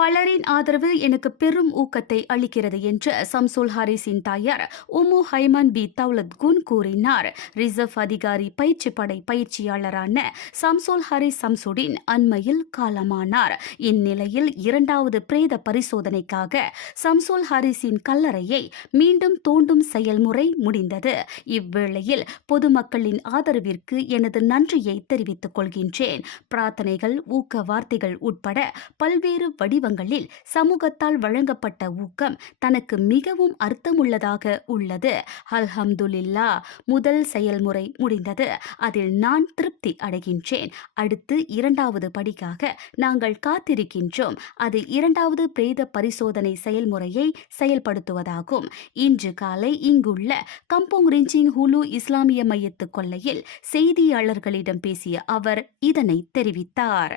பலரின் ஆதரவு எனக்கு பெரும் ஊக்கத்தை அளிக்கிறது என்று சம்சுல் ஹாரிஸின் தாயார் உமு ஹைமன் பி. தௌலத் குன் கூறினார். ரிசர்வ் அதிகாரி பயிற்சி படை பயிற்சியாளரான சம்சுல் ஹாரிஸ் சம்சுடின் அண்மையில் காலமானார். இந்நிலையில் இரண்டாவது பிரேத பரிசோதனைக்காக சம்சுல் ஹாரிஸின் கல்லறையை மீண்டும் தோண்டும் செயல்முறை முடிந்தது. இவ்வேளையில் பொதுமக்களின் ஆதரவிற்கு எனது நன்றியை தெரிவித்துக் கொள்கின்றேன். பிரார்த்தனைகள் ஊக்க வார்த்தைகள் உட்பட பல்வேறு சந்தர்ப்பங்களில் சமூகத்தால் வழங்கப்பட்ட ஊக்கம் தனக்கு மிகவும் அர்த்தமுள்ளதாக உள்ளது. அல்ஹம்துலில்லா முதல் செயல்முறை முடிந்தது. அதில் நான் திருப்தி அடைகின்றேன். அடுத்து இரண்டாவது படிக்காக நாங்கள் காத்திருக்கின்றோம். அது இரண்டாவது பிரேத பரிசோதனை செயல்முறையை செயல்படுத்துவதாகும். இன்று காலை இங்குள்ள கம்போங் ரிஞ்சிங் ஹுலு இஸ்லாமிய மையத்து கொள்ளையில் செய்தியாளர்களிடம் பேசிய அவர் இதனை தெரிவித்தார்.